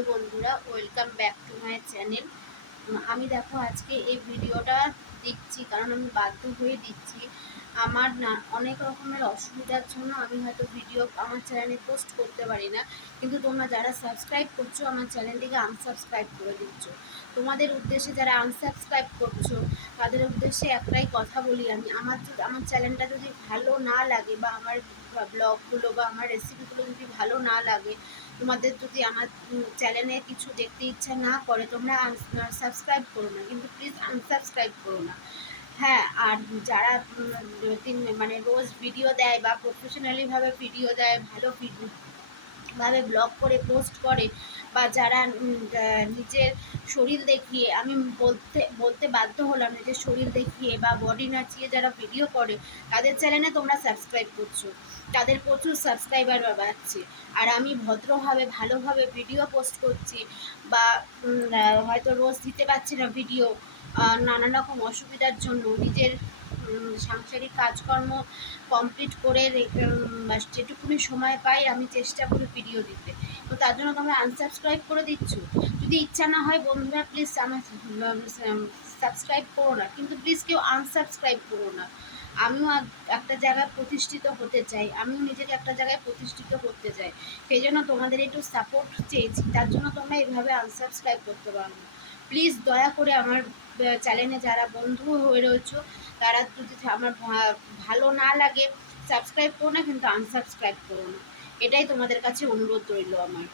Hello বন্ধুরা, welcome back to my channel. আমি দেখো আজকে এই ভিডিওটা দিচ্ছি কারণ আমি বাধ্য হয়ে দিচ্ছি। আমার না অনেক রকমের অসুবিধার জন্য আমি হয়তো ভিডিও আমার চ্যানেলে পোস্ট করতে পারি না, কিন্তু তোমরা যারা সাবস্ক্রাইব করছো আমার চ্যানেলটিকে আনসাবস্ক্রাইব করে দিচ্ছ। তোমাদের উদ্দেশ্যে যারা আনসাবস্ক্রাইব করছো তাদের উদ্দেশ্যে একটাই কথা বলি, আমার চ্যানেলটা যদি ভালো না লাগে বা আমার ব্লগগুলো বা আমার রেসিপিগুলো যদি ভালো না লাগে, তোমাদের যদি আমার চ্যানেলে কিছু দেখতে ইচ্ছা না করে, তোমরা সাবস্ক্রাইব করো না, কিন্তু প্লিজ আনসাবস্ক্রাইব করো না। হ্যাঁ, আর যারা মানে রোজ ভিডিও দেয় বা প্রফেশনালিভাবে ভিডিও দেয়, ভালো ভাবে ব্লগ করে পোস্ট করে, বা যারা নিজের শরীর দেখিয়ে, আমি বলতে বলতে বাধ্য হলাম, নিজের শরীর দেখিয়ে বা বডি নাচিয়ে যারা ভিডিও করে তাদের চ্যানেলে তোমরা সাবস্ক্রাইব করছো, তাদের প্রচুর সাবস্ক্রাইবার বাড়ছে। আর আমি ভদ্রভাবে ভালোভাবে ভিডিও পোস্ট করছি, বা হয়তো রোজ দিতে পারছি না ভিডিও, নানান রকম অসুবিধার জন্য, নিজের সাংসারিক কাজকর্ম কমপ্লিট করে যেটুকুনি সময় পাই আমি চেষ্টা করি ভিডিও দিতে, তো তার জন্য তোমরা আনসাবস্ক্রাইব করে দিচ্ছ। যদি ইচ্ছা না হয় বন্ধুরা, প্লিজ আমার সাবস্ক্রাইব করো না, কিন্তু প্লিজ কেউ আনসাবস্ক্রাইব করো না। আমিও একটা জায়গায় প্রতিষ্ঠিত হতে চাই, আমিও নিজেকে একটা জায়গায় প্রতিষ্ঠিত করতে চাই, সেই জন্য তোমাদের একটু সাপোর্ট চেয়েছি, তার জন্য তোমরা এইভাবে আনসাবস্ক্রাইব করতে পারো না। প্লিজ দয়া করে আমার চ্যানেলে যারা বন্ধু হয়ে রয়েছো, তারা যদি আমার ভালো না লাগে সাবস্ক্রাইব করো না, কিন্তু আনসাবস্ক্রাইব করো না, এটাই তোমাদের কাছে অনুরোধ রইল আমার।